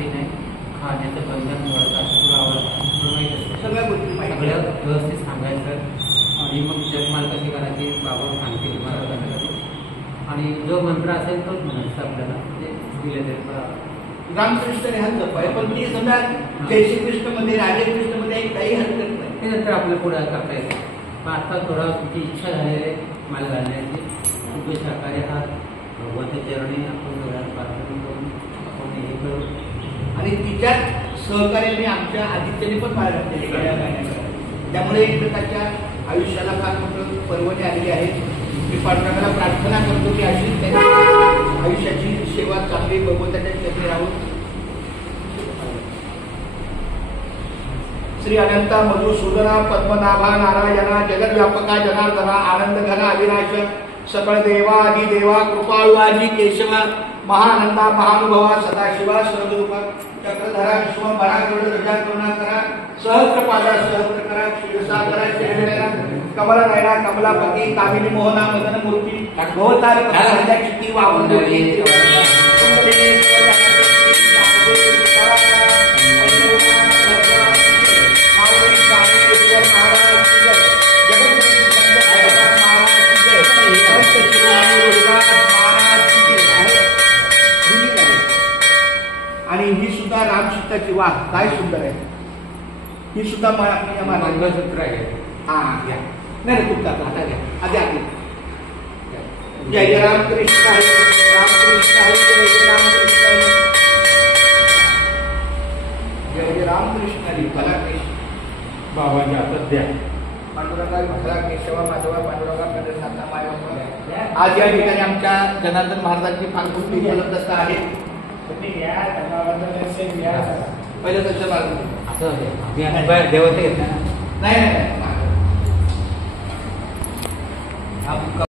खाते नाही, खाण्याचं बंधन मोडतात सगळ्या गोष्टी सगळं व्यवस्थित सांगायचं आणि मग जपमाल कशी करायची बाबा सांगते तुम्हाला करायची आणि जो मंत्र असेल तोच म्हणायचा आपल्याला ते दिले तरी रामकृष्ण ह्या जप आहे. पण ती समजा जय श्रीकृष्ण मध्ये राधे कृष्ण मध्ये काही हरकत नाही, ते नंतर आपल्या पुढे करता येतं. पण आता थोडा तुमची इच्छा झालेली आहे मला घालण्याची खूप शाकाहारी हा भगवंताच्या चरणी आपण प्रार्थना करून आपण हे करू आणि तिच्याच सहकार्याने आमच्या आदित्यने पण मला घातलेली. त्यामुळे एक प्रकारच्या आयुष्याला फार मोठं पर्वणी आलेली आहे. मी पांडुरंगाला प्रार्थना करतो की अशी त्यांच्या आयुष्याची सेवा चांगली भगवंताच्या चरणी राहून. श्री अनंता मधुसूदना पद्मनाभा नारायणा जगद्व्यापका जनार्दना आनंद घना अविनाश सकळ देवा आदिदेवा कृपाळू आदी केशवा महानंदा महानुभवा सदाशिवा सहजरूपा चक्रधरा विश्वंभरा गरुडध्वजा करुणाकरा सहस्रपादा सहस्रकरा क्षीरसागरा श्रीवेणा कमला नयना कमलापती कामिनी मोहना मदन मूर्ती भवतार राजा चित्ती वावंदोळी आणि ही सुद्धा रामसीताची वाघ काय सुंदर आहे. ही सुद्धा मंगळसूत्र आहे. हा घ्या नाही तुमचा आता घ्या आधी आधी जय जय रामकृष्ण आहे रामकृष्ण आहे जय जय रामकृष्ण आहे जय जय रामकृष्ण हरी भला कृष्ण बाबांच्या हातात द्या. पांडुरंगा भला केशवा माधवा पांडुरंगा पंढरनाथा मायवा. आज या ठिकाणी आमच्या जनार्दन महाराजांची फार खूप उपलब्धता आहे. पहिलं तसं देवते घेतला नाही